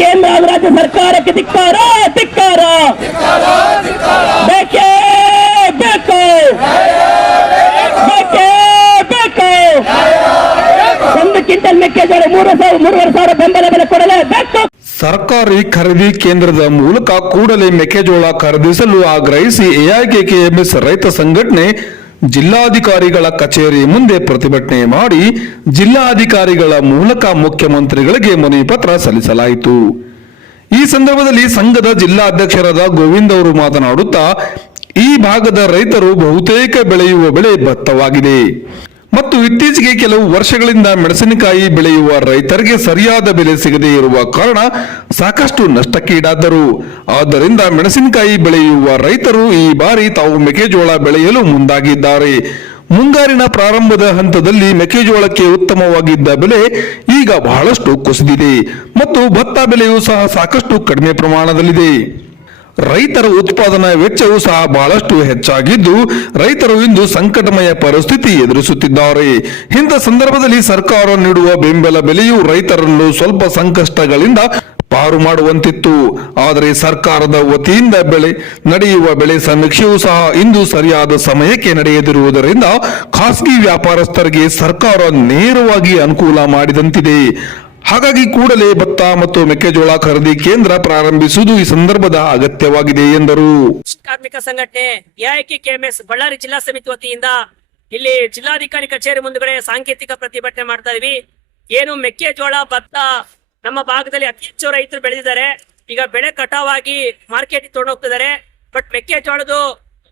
ಕೇಂದ್ರ ಹಾಗೂ ರಾಜ್ಯ ಸರ್ಕಾರಕ್ಕೆ ಧಿಕ್ಕಾರ ಧಿಕ್ಕಾರ. ಬೇಕೇ ಬೇಕು, ಬೇಕೇ ಬೇಕು. 1 ಕ್ವಿಂಟಲ್ ಮೆಕ್ಕೆಜೋಳ 3,500 ಬೆಂಬಲ ಬೆಲೆ ಕೊಡಲೇಬೇಕು. ಸರ್ಕಾರಿ ಖರೀದಿ ಕೇಂದ್ರದ ಮೂಲಕ ಕೂಡಲೇ ಮೆಕ್ಕೆಜೋಳ ಖರೀದಿಸಲು ಆಗ್ರಹಿಸಿ ಎಐಕೆಕೆಎಂಎಸ್ ರೈತ ಸಂಘಟನೆ ಜಿಲ್ಲಾಧಿಕಾರಿಗಳ ಕಚೇರಿ ಮುಂದೆ ಪ್ರತಿಭಟನೆ ಮಾಡಿ ಜಿಲ್ಲಾಧಿಕಾರಿಗಳ ಮೂಲಕ ಮುಖ್ಯಮಂತ್ರಿಗಳಿಗೆ ಮನವಿ ಪತ್ರ ಸಲ್ಲಿಸಲಾಯಿತು. ಈ ಸಂದರ್ಭದಲ್ಲಿ ಸಂಘದ ಜಿಲ್ಲಾ ಅಧ್ಯಕ್ಷರಾದ ಗೋವಿಂದ್ ಅವರು ಮಾತನಾಡುತ್ತಾ, ಈ ಭಾಗದ ರೈತರು ಬಹುತೇಕ ಬೆಳೆಯುವ ಬೆಳೆ ಭತ್ತವಾಗಿದೆ ಮತ್ತು ಇತ್ತೀಚೆಗೆ ಕೆಲವು ವರ್ಷಗಳಿಂದ ಮೆಣಸಿನಕಾಯಿ ಬೆಳೆಯುವ ರೈತರಿಗೆ ಸರಿಯಾದ ಬೆಲೆ ಸಿಗದೇ ಇರುವ ಕಾರಣ ಸಾಕಷ್ಟು ನಷ್ಟಕ್ಕೀಡಾದರು. ಆದ್ದರಿಂದ ಮೆಣಸಿನಕಾಯಿ ಬೆಳೆಯುವ ರೈತರು ಈ ಬಾರಿ ತಾವು ಮೆಕ್ಕೆಜೋಳ ಬೆಳೆಯಲು ಮುಂದಾಗಿದ್ದಾರೆ. ಮುಂಗಾರಿನ ಪ್ರಾರಂಭದ ಹಂತದಲ್ಲಿ ಮೆಕ್ಕೆಜೋಳಕ್ಕೆ ಉತ್ತಮವಾಗಿದ್ದ ಬೆಲೆ ಈಗ ಬಹಳಷ್ಟು ಕುಸಿದಿದೆ ಮತ್ತು ಭತ್ತ ಬೆಲೆಯೂ ಸಹ ಸಾಕಷ್ಟು ಕಡಿಮೆ ಪ್ರಮಾಣದಲ್ಲಿದೆ. ರೈತರ ಉತ್ಪಾದನಾ ವೆಚ್ಚವೂ ಸಹ ಬಹಳಷ್ಟು ಹೆಚ್ಚಾಗಿದ್ದು ರೈತರು ಇಂದು ಸಂಕಟಮಯ ಪರಿಸ್ಥಿತಿ ಎದುರಿಸುತ್ತಿದ್ದಾರೆ. ಇಂಥ ಸಂದರ್ಭದಲ್ಲಿ ಸರ್ಕಾರ ನೀಡುವ ಬೆಂಬಲ ಬೆಲೆಯು ರೈತರನ್ನು ಸ್ವಲ್ಪ ಸಂಕಷ್ಟಗಳಿಂದ ಪಾರು ಮಾಡುವಂತಿತ್ತು. ಆದರೆ ಸರ್ಕಾರದ ವತಿಯಿಂದ ನಡೆಯುವ ಬೆಳೆ ಸಮೀಕ್ಷೆಯೂ ಸಹ ಇಂದು ಸರಿಯಾದ ಸಮಯಕ್ಕೆ ನಡೆಯದಿರುವುದರಿಂದ ಖಾಸಗಿ ವ್ಯಾಪಾರಸ್ಥರಿಗೆ ಸರ್ಕಾರ ನೇರವಾಗಿ ಅನುಕೂಲ ಮಾಡಿದಂತಿದೆ. ಹಾಗಾಗಿ ಕೂಡಲೇ ಭತ್ತ ಮತ್ತು ಮೆಕ್ಕೆಜೋಳ ಖರೀದಿ ಕೇಂದ್ರ ಪ್ರಾರಂಭಿಸುವುದು ಈ ಸಂದರ್ಭದ ಅಗತ್ಯವಾಗಿದೆ ಎಂದರು. ಕಾರ್ಮಿಕ ಸಂಘಟನೆ ಎಐಕೆಕೆಎಂಎಸ್ ಬಳ್ಳಾರಿ ಜಿಲ್ಲಾ ಸಮಿತಿ ವತಿಯಿಂದ ಇಲ್ಲಿ ಜಿಲ್ಲಾಧಿಕಾರಿ ಕಚೇರಿ ಮುಂದುಗಡೆ ಸಾಂಕೇತಿಕ ಪ್ರತಿಭಟನೆ ಮಾಡ್ತಾ ಇದೀವಿ. ಏನು ಮೆಕ್ಕೆಜೋಳ ಭತ್ತ ನಮ್ಮ ಭಾಗದಲ್ಲಿ ಅತಿ ಹೆಚ್ಚು ರೈತರು ಬೆಳೆದಿದ್ದಾರೆ. ಈಗ ಬೆಳೆ ಕಟಾವಾಗಿ ಮಾರ್ಕೆಟ್ ತೊಗೊಂಡೋಗ್ತಿದ್ದಾರೆ. ಬಟ್ ಮೆಕ್ಕೆಜೋಳದ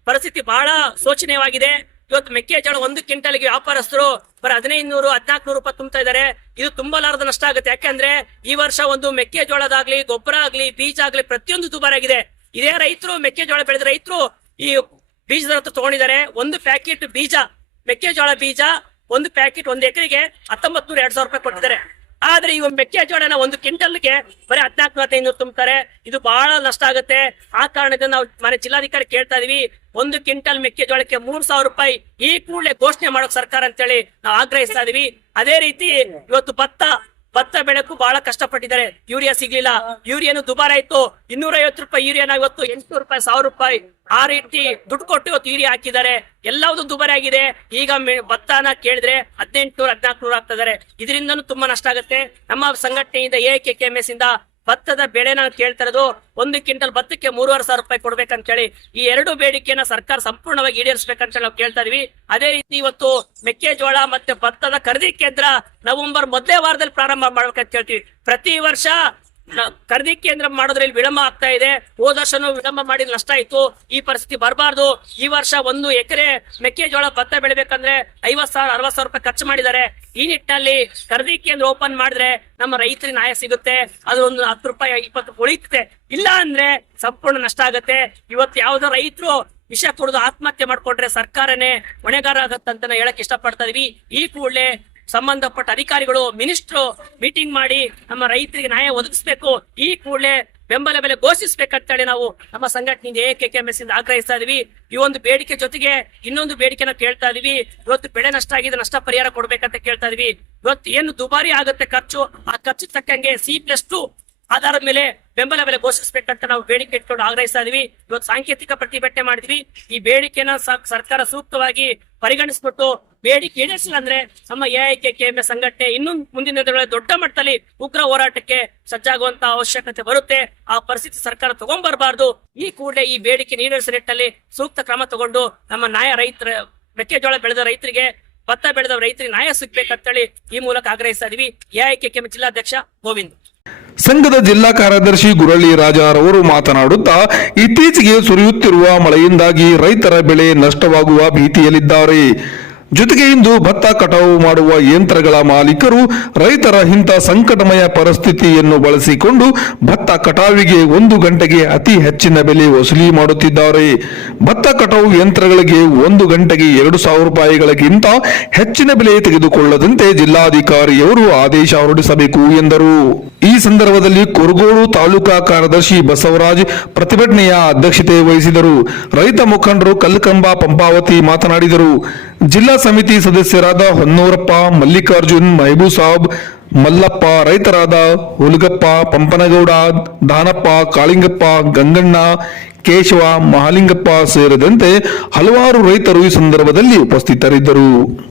ಪರಿಸ್ಥಿತಿ ಬಹಳ ಶೋಚನೀಯವಾಗಿದೆ. ಇವತ್ತು ಮೆಕ್ಕೆಜೋಳ 1 ಕ್ವಿಂಟಲ್ಗೆ ವ್ಯಾಪಾರಸ್ಥರು ಬರ 1,500-1,400 ರೂಪಾಯಿ ತುಂಬ್ತಾ ಇದ್ದಾರೆ. ಇದು ತುಂಬಲಾರದ ನಷ್ಟ ಆಗುತ್ತೆ. ಯಾಕಂದ್ರೆ ಈ ವರ್ಷ ಒಂದು ಮೆಕ್ಕೆಜೋಳದಾಗ್ಲಿ, ಗೊಬ್ಬರ ಆಗ್ಲಿ, ಬೀಜ ಆಗ್ಲಿ ಪ್ರತಿಯೊಂದು ದುಬಾರಾಗಿದೆ. ಇದೇ ರೈತರು ಮೆಕ್ಕೆಜೋಳ ಬೆಳೆದ ರೈತರು ಈ ಬೀಜದ ಹತ್ರ ತಗೊಂಡಿದ್ದಾರೆ. 1 ಪ್ಯಾಕೆಟ್ ಬೀಜ ಮೆಕ್ಕೆಜೋಳ ಬೀಜ 1 ಪ್ಯಾಕೆಟ್ 1 ಎಕರೆಗೆ 1,900-2,000 ರೂಪಾಯಿ ಕೊಟ್ಟಿದ್ದಾರೆ. ಆದ್ರೆ ಇವ ಮೆಕ್ಕೆಜೋಳನ 1 ಕ್ವಿಂಟಲ್ಗೆ ಬರೀ 14,500 ತುಂಬ್ತಾರೆ. ಇದು ಬಹಳ ನಷ್ಟ ಆಗುತ್ತೆ. ಆ ಕಾರಣದಿಂದ ನಾವು ಮನೆ ಜಿಲ್ಲಾಧಿಕಾರಿ ಕೇಳ್ತಾ ಇದೀವಿ, 1 ಕ್ವಿಂಟಲ್ ಮೆಕ್ಕೆಜೋಳಕ್ಕೆ 3,000 ರೂಪಾಯಿ ಈ ಕೂಡಲೇ ಘೋಷಣೆ ಮಾಡೋಕ್ ಸರ್ಕಾರ ಅಂತೇಳಿ ನಾವು ಆಗ್ರಹಿಸ್ತಾ ಇದೀವಿ. ಅದೇ ರೀತಿ ಇವತ್ತು ಭತ್ತ ಬೆಳೆಕ್ಕೂ ಬಹಳ ಕಷ್ಟಪಟ್ಟಿದ್ದಾರೆ. ಯೂರಿಯಾ ಸಿಗ್ಲಿಲ್ಲ, ಯೂರಿಯಾನು ದುಬಾರ ಆಯ್ತು. 250 ರೂಪಾಯಿ ಯೂರಿಯಾನ ಇವತ್ತು 800 ರೂಪಾಯಿ 1,000 ರೂಪಾಯಿ ಆ ರೀತಿ ದುಡ್ಡು ಕೊಟ್ಟು ಇವತ್ತು ಯೂರಿಯಾ ಹಾಕಿದ್ದಾರೆ. ಎಲ್ಲವೂ ದುಬಾರಿ ಆಗಿದೆ. ಈಗ ಭತ್ತನ ಕೇಳಿದ್ರೆ 1,800-1,400 ಆಗ್ತಿದ್ದಾರೆ. ಇದರಿಂದನೂ ತುಂಬಾ ನಷ್ಟ ಆಗುತ್ತೆ. ನಮ್ಮ ಸಂಘಟನೆಯಿಂದ ಎಐಕೆಕೆಎಂಎಸ್ ಇಂದ ಭತ್ತದ ಬೆಳೆನ ಕೇಳ್ತಾ ಇರೋದು 1 ಕ್ವಿಂಟಲ್ ಭತ್ತಕ್ಕೆ 3,500 ರೂಪಾಯಿ ಕೊಡ್ಬೇಕಂತ ಹೇಳಿ ಈ 2 ಬೇಡಿಕೆಯನ್ನ ಸರ್ಕಾರ ಸಂಪೂರ್ಣವಾಗಿ ಈಡೇರಿಸಬೇಕಂತ ನಾವು ಕೇಳ್ತಾ ಇದೀವಿ. ಅದೇ ರೀತಿ ಇವತ್ತು ಮೆಕ್ಕೆಜೋಳ ಮತ್ತೆ ಭತ್ತದ ಖರೀದಿ ಕೇಂದ್ರ ನವೆಂಬರ್ ಮೊದಲೇ ವಾರದಲ್ಲಿ ಪ್ರಾರಂಭ ಮಾಡ್ಬೇಕಂತ ಹೇಳ್ತೀವಿ. ಪ್ರತಿ ವರ್ಷ ಖರೀದಿ ಕೇಂದ್ರ ಮಾಡೋದ್ರಲ್ಲಿ ವಿಳಂಬ ಆಗ್ತಾ ಇದೆ. ಹೋದ ವರ್ಷನೂ ವಿಳಂಬ ಮಾಡಿ ನಷ್ಟ ಆಯ್ತು. ಈ ಪರಿಸ್ಥಿತಿ ಬರಬಾರ್ದು. ಈ ವರ್ಷ 1 ಎಕರೆ ಮೆಕ್ಕೆಜೋಳ ಭತ್ತ ಬೆಳಿಬೇಕಂದ್ರೆ 50,000-60,000 ರೂಪಾಯಿ ಖರ್ಚು ಮಾಡಿದ್ದಾರೆ. ಈ ನಿಟ್ಟಿನಲ್ಲಿ ಖರೀದಿ ಕೇಂದ್ರ ಓಪನ್ ಮಾಡಿದ್ರೆ ನಮ್ಮ ರೈತರಿಗೆ ನ್ಯಾಯ ಸಿಗುತ್ತೆ. ಅದು ಒಂದು 10 ರೂಪಾಯಿ 20 ರೂಪಾಯಿ ಉಳಿಯುತ್ತೆ. ಇಲ್ಲ ಅಂದ್ರೆ ಸಂಪೂರ್ಣ ನಷ್ಟ ಆಗುತ್ತೆ. ಇವತ್ತು ಯಾವ್ದೋ ರೈತರು ವಿಷ ಕುಡಿದು ಆತ್ಮಹತ್ಯೆ ಮಾಡ್ಕೊಂಡ್ರೆ ಸರ್ಕಾರನೇ ಹೊಣೆಗಾರ ಆಗತ್ತಂತ ಹೇಳಕ್ ಇಷ್ಟಪಡ್ತಾ ಇದೀವಿ. ಈ ಕೂಡಲೇ ಸಂಬಂಧಪಟ್ಟ ಅಧಿಕಾರಿಗಳು ಮಿನಿಸ್ಟ್ರು ಮೀಟಿಂಗ್ ಮಾಡಿ ನಮ್ಮ ರೈತರಿಗೆ ನ್ಯಾಯ ಒದಗಿಸಬೇಕು. ಈ ಕೂಡಲೇ ಬೆಂಬಲ ಬೆಲೆ ಘೋಷಿಸಬೇಕಂತೇಳಿ ನಾವು ನಮ್ಮ ಸಂಘಟನೆಯಿಂದ ಎಐಕೆಕೆಎಂಎಸ್ ಇಂದ ಆಗ್ರಹಿಸ್ತಾ ಇದೀವಿ. ಈ ಒಂದು ಬೇಡಿಕೆ ಜೊತೆಗೆ ಇನ್ನೊಂದು ಬೇಡಿಕೆನ ಕೇಳ್ತಾ ಇದೀವಿ. ಇವತ್ತು ಬೆಳೆ ನಷ್ಟ ಆಗಿದೆ, ನಷ್ಟ ಪರಿಹಾರ ಕೊಡ್ಬೇಕಂತ ಕೇಳ್ತಾ ಇದೀವಿ. ಇವತ್ತು ಏನು ದುಬಾರಿ ಆಗುತ್ತೆ ಖರ್ಚು, ಆ ಖರ್ಚು ತಕ್ಕಂಗೆ C+2 ಆಧಾರದ ಮೇಲೆ ಬೆಂಬಲ ಬೆಲೆ ಘೋಷಿಸಬೇಕಂತ ನಾವು ಬೇಡಿಕೆ ಇಟ್ಕೊಂಡು ಆಗ್ರಹಿಸ್ತಾ ಇದೀವಿ. ಇವತ್ತು ಸಾಂಕೇತಿಕ ಪ್ರತಿಭಟನೆ ಮಾಡಿದ್ವಿ. ಈ ಬೇಡಿಕೆನ ಸರ್ಕಾರ ಸೂಕ್ತವಾಗಿ ಪರಿಗಣಿಸ್ಬಿಟ್ಟು ಬೇಡಿಕೆ ಈಡೇರಿಸಿಲ್ಲ ಅಂದ್ರೆ ನಮ್ಮ ಎಐಕೆಕೆಎಂಎಸ್ ಸಂಘಟನೆ ಇನ್ನು ಮುಂದಿನ ದಿನಗಳಲ್ಲಿ ದೊಡ್ಡ ಮಟ್ಟದಲ್ಲಿ ಉಗ್ರ ಹೋರಾಟಕ್ಕೆ ಸಜ್ಜಾಗುವಂತ ಅವಶ್ಯಕತೆ ಬರುತ್ತೆ. ಆ ಪರಿಸ್ಥಿತಿ ಸರ್ಕಾರ ತಗೊಂಡ್ಬರಬಾರ್ದು. ಈ ಕೂಡಲೇ ಈ ಬೇಡಿಕೆ ಈಡೇರಿಸುವ ನಿಟ್ಟಿನಲ್ಲಿ ಸೂಕ್ತ ಕ್ರಮ ತಗೊಂಡು ನಮ್ಮ ರೈತರ ಮೆಕ್ಕೆಜೋಳ ಬೆಳೆದ ರೈತರಿಗೆ, ಭತ್ತ ಬೆಳೆದ ರೈತರಿಗೆ ನ್ಯಾಯ ಸಿಗ್ಬೇಕಂತೇಳಿ ಈ ಮೂಲಕ ಆಗ್ರಹಿಸ್ತಾ ಇದೀವಿ. ಎಐಕೆಕೆಎಂಎಸ್ ಜಿಲ್ಲಾಧ್ಯಕ್ಷ ಗೋವಿಂದ್. ಸಂಘದ ಜಿಲ್ಲಾ ಕಾರ್ಯದರ್ಶಿ ಗುರಳ್ಳಿ ರಾಜಾರವರು ಮಾತನಾಡುತ್ತಾ, ಇತ್ತೀಚೆಗೆ ಸುರಿಯುತ್ತಿರುವ ಮಳೆಯಿಂದಾಗಿ ರೈತರ ಬೆಳೆ ನಷ್ಟವಾಗುವ ಭೀತಿಯಲ್ಲಿದ್ದಾರೆ. ಜೊತೆಗೆ ಇಂದು ಭತ್ತ ಕಟಾವು ಮಾಡುವ ಯಂತ್ರಗಳ ಮಾಲೀಕರು ರೈತರ ಇಂಥ ಸಂಕಟಮಯ ಪರಿಸ್ಥಿತಿಯನ್ನು ಬಳಸಿಕೊಂಡು ಭತ್ತ ಕಟಾವಿಗೆ 1 ಗಂಟೆಗೆ ಅತಿ ಹೆಚ್ಚಿನ ಬೆಲೆ ವಸೂಲಿ ಮಾಡುತ್ತಿದ್ದಾರೆ. ಭತ್ತ ಕಟಾವು ಯಂತ್ರಗಳಿಗೆ 1 ಗಂಟೆಗೆ 2,000 ರೂಪಾಯಿಗಳಿಗಿಂತ ಹೆಚ್ಚಿನ ಬೆಲೆ ತೆಗೆದುಕೊಳ್ಳದಂತೆ ಜಿಲ್ಲಾಧಿಕಾರಿಯವರು ಆದೇಶ ಹೊರಡಿಸಬೇಕು ಎಂದರು. ಈ ಸಂದರ್ಭದಲ್ಲಿ ಕುರುಗೋಡು ತಾಲೂಕಾ ಕಾರ್ಯದರ್ಶಿ ಬಸವರಾಜ್ ಪ್ರತಿಭಟನೆಯ ಅಧ್ಯಕ್ಷತೆ ವಹಿಸಿದರು. ರೈತ ಮುಖಂಡರು ಕಲ್ಲಕಂಬ ಪಂಪಾವತಿ ಮಾತನಾಡಿದರು. ಜಿಲ್ಲಾ ಸಮಿತಿ ಸದಸ್ಯರಾದ ಹೊನ್ನೂರಪ್ಪ, ಮಲ್ಲಿಕಾರ್ಜುನ್, ಮಹಬೂಬ್ ಸಾಬ್, ಮಲ್ಲಪ್ಪ, ರೈತರಾದ ಹುಲಗಪ್ಪ, ಪಂಪನಗೌಡ, ದಾನಪ್ಪ, ಕಾಳಿಂಗಪ್ಪ, ಗಂಗಣ್ಣ, ಕೇಶವ, ಮಹಾಲಿಂಗಪ್ಪ ಸೇರಿದಂತೆ ಹಲವಾರು ರೈತರು ಈ ಸಂದರ್ಭದಲ್ಲಿ ಉಪಸ್ಥಿತರಿದ್ದರು.